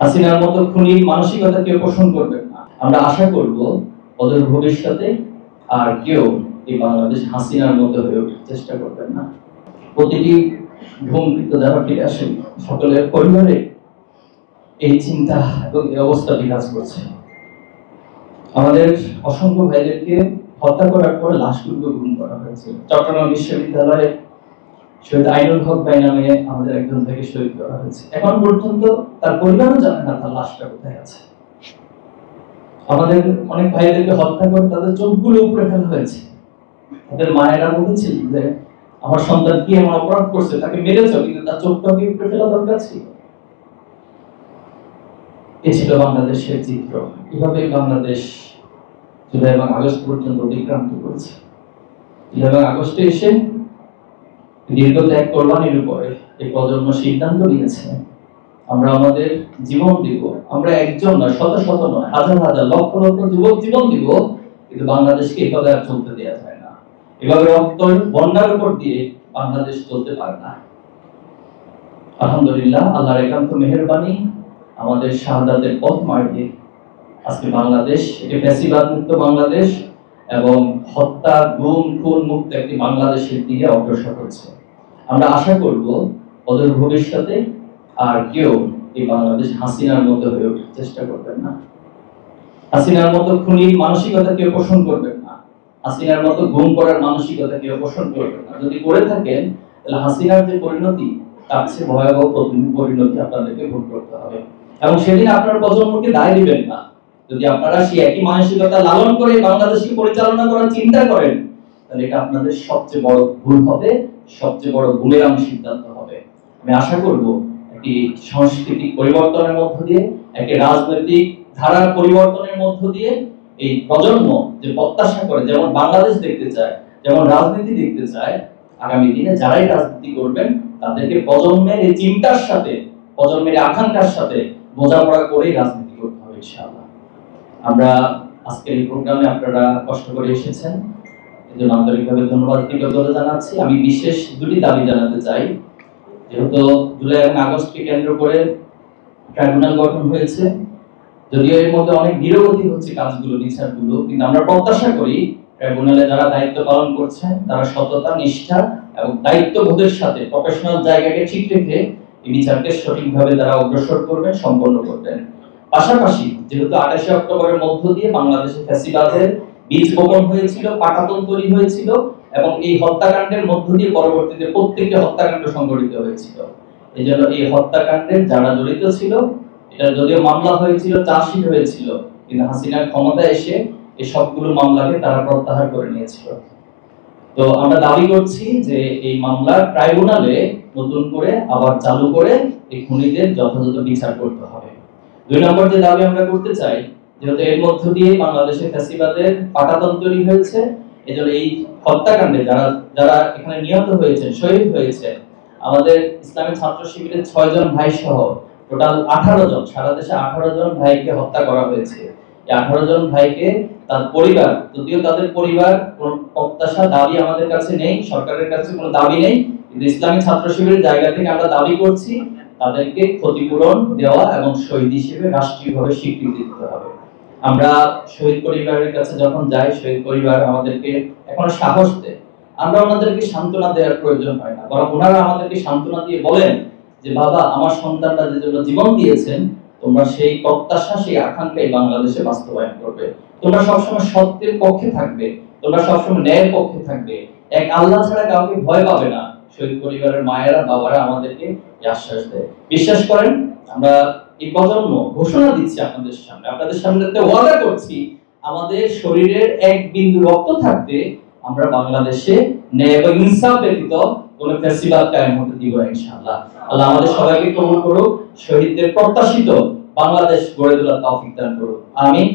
হাসিনার মতো খুনির মানসিকতা কেউ পোষণ করবেন না। আমরা আশা করব অদূর ভবিষ্যতে আর কেউ এই বাংলাদেশ হাসিনার মতো হয়ে ওঠার চেষ্টা করবেন না। প্রতিটি ভূমিকৃত যারা ফিরে আসেন সকলের পরিবারে এই চিন্তা এবং এই অবস্থা বিরাজ করছে। আমাদের অসংখ্য ভাইদেরকে হত্যা করার পর লাশগুলো গুম করা হয়েছে। চট্টগ্রাম বিশ্ববিদ্যালয়ে শহীদ আইনুল হক ভাই নামে আমাদের একজন থেকে শহীদ করা হয়েছে। এখন পর্যন্ত তার পরিবারও জানে না তার লাশটা কোথায় আছে। আমাদের অনেক ভাইদেরকে হত্যা করে তাদের চোখগুলো উপরে ফেলা হয়েছে। তাদের মায়েরা বলেছিল যে আমার সন্তান কি এমন অপরাধ করছে, তাকে মেরেছ, কিন্তু তার চোখটা কি উপরে ফেলা দরকার ছিল? এ ছিল বাংলাদেশের চিত্র। এভাবে বাংলাদেশ জুলাই এবং আগস্ট পর্যন্ত অতিক্রান্ত করেছে। জুলাই এবং আগস্টে এসে দীর্ঘ ত্যাগ কোরবানির উপরে এই প্রজন্ম সিদ্ধান্ত নিয়েছে আমরা আমাদের জীবন দিব। আমরা একজন নয়, শত শত নয়, হাজার হাজার লক্ষ লক্ষ যুবক জীবন দিব, কিন্তু বাংলাদেশকে এভাবে আর চলতে দেওয়া যায় না। এভাবে রক্তের বন্যার উপর দিয়ে বাংলাদেশ চলতে পারে না। আলহামদুলিল্লাহ, আল্লাহর একান্ত মেহেরবানি, আমাদের শাহাদাতের পথ মার্গে আজকে বাংলাদেশ একটি ফ্যাসিবাদ মুক্ত বাংলাদেশ এবং হত্যা, গুম, খুন মুক্ত একটি বাংলাদেশের দিকে অগ্রসর হচ্ছে। আমরা আশা করব অদূর ভবিষ্যতে আর কেউ এই বাংলাদেশ হাসিনার মতো হয়ে ওঠার চেষ্টা করবেন না। হাসিনার মতো খুনির মানসিকতা কেউ পোষণ করবেন না। হাসিনার মতো গুম করার মানসিকতা কেউ পোষণ করবেন না। যদি করে থাকেন তাহলে হাসিনার যে পরিণতি, তার চেয়ে ভয়াবহ পরিণতি আপনাদেরকে ভোগ করতে হবে। এবং সেদিন আপনার প্রজন্মকে দায় দিবেন না। যদি আপনারা সেই একই মানসিকতা লালন করে বাংলাদেশকে পরিচালনা করার চিন্তা করেন, তাহলে এটা আপনাদের সবচেয়ে বড় ভুল হবে, সবচেয়ে বড় বুমেরাং সিদ্ধান্ত হবে। আমি আশা করব একটি সাংস্কৃতিক পরিবর্তনের মধ্য দিয়ে, একটি রাজনৈতিক ধারার পরিবর্তনের মধ্য দিয়ে এই প্রজন্ম যে প্রত্যাশা করে, যেমন বাংলাদেশ দেখতে চায়, যেমন রাজনীতি দেখতে চায়, আগামী দিনে যারাই রাজনীতি করবেন তাদেরকে প্রজন্মের এই চিন্তার সাথে, প্রজন্মের আকাঙ্ক্ষার সাথে বোঝাপড়া করেই রাজনীতি করতে হবে ইনশাআল্লাহ। আমরা আজকের এই প্রোগ্রামে আপনারা কষ্ট করে এসেছেন, এজন্য আন্তরিকভাবে ধন্যবাদ কৃতজ্ঞতা জানাচ্ছি। আমি বিশেষ দুটি দাবি জানাতে চাই। যেহেতু জুলাই এবং আগস্টকে কেন্দ্র করে ট্রাইব্যুনাল গঠন হয়েছে, যদিও এর মধ্যে অনেক ধীরগতি হচ্ছে কাজগুলো, বিচারগুলো, কিন্তু আমরা প্রত্যাশা করি ট্রাইব্যুনালে যারা দায়িত্ব পালন করছেন তারা সততা, নিষ্ঠা এবং দায়িত্ববোধের সাথে প্রফেশনাল জায়গাকে ঠিক রেখে এই বিচারকে সঠিকভাবে তারা অগ্রসর করবেন, সম্পন্ন করবেন। পাশাপাশি যেহেতু 28 অক্টোবরের মধ্য দিয়ে বাংলাদেশে ফ্যাসিবাদের বীজ বপন হয়েছিল, পাটাতন তৈরি হয়েছিল এবং এই হত্যাকাণ্ডের মধ্য দিয়ে পরবর্তীতে প্রত্যেকটি হত্যাকাণ্ড সংঘটিত হয়েছিল। এজন্য এই হত্যাকাণ্ডের যারা জড়িত ছিল, এটা যদিও মামলা হয়েছিল, চার্জশিট হয়েছিল, কিন্তু হাসিনার ক্ষমতায় এসে এই সবগুলো মামলাকে তারা প্রত্যাহার করে নিয়েছিল। তো আমরা দাবি করছি যে এই মামলা ট্রাইব্যুনালে নতুন করে আবার চালু করে এই খুনিদের যথাযথ বিচার করতে হবে। দুই নম্বর যে দাবি আমরা করতে চাই, যেহেতু এর মধ্য দিয়ে বাংলাদেশে ফ্যাসিবাদের পাটাতন তৈরি হয়েছে, এজন্য এই হত্যাকাণ্ডে যারা যারা এখানে নিহত হয়েছে, শহীদ হয়েছে, আমাদের ইসলামী ছাত্র শিবিরের 6 জন ভাই সহ টোটাল 18 জন, সারা দেশে 18 জন ভাইকে হত্যা করা হয়েছে। এই 18 জন ভাইকে তার পরিবার, যদিও তাদের পরিবার কোন প্রত্যাশা, দাবি আমাদের কাছে নেই, সরকারের কাছে কোনো দাবি নেই, কিন্তু ইসলামী ছাত্র শিবিরের জায়গা থেকে আমরা দাবি করছি তাদেরকে ক্ষতিপূরণ দেওয়া এবং শহীদ হিসেবে রাষ্ট্রীয়ভাবে স্বীকৃতি দিতে হবে। আমরা শহীদ পরিবারের কাছে যখন যাই, শহীদ পরিবার আমাদেরকে এখন সাহস দেয়। আমরা ওনাদেরকে সান্ত্বনা দেওয়ার প্রয়োজন হয় না, বরং ওনারা আমাদেরকে সান্ত্বনা দিয়ে বলেন যে বাবা, আমার সন্তানরা যে জন্য জীবন দিয়েছেন, তোমরা সেই প্রত্যাশা, সেই আকাঙ্ক্ষাই বাংলাদেশে বাস্তবায়ন করবে। তোমরা সবসময় সত্যের পক্ষে থাকবে, তোমরা সবসময় ন্যায়ের পক্ষে থাকবে, এক আল্লাহ ছাড়া কাউকে ভয় পাবে না। শহীদ পরিবারের মায়েরা, বাবারা আমাদেরকে আশ্বাস দেয়। বিশ্বাস করেন, আমরা এই প্রজন্ম ঘোষণা দিচ্ছি আপনাদের সামনে ওয়াদা করছি, আমাদের শরীরের এক বিন্দু রক্ত থাকতে আমরা বাংলাদেশে ন্যায় এবং ইনসাফ ব্যতীত কোন ফ্যাসিবাদ কায়েম হতে দিব না ইনশাআল্লাহ। আল্লাহ আমাদের সবাইকে কবুল করুক, শহীদদের প্রত্যাশিত বাংলাদেশ গড়ে তোলার তৌফিক দান করুক। আমিন।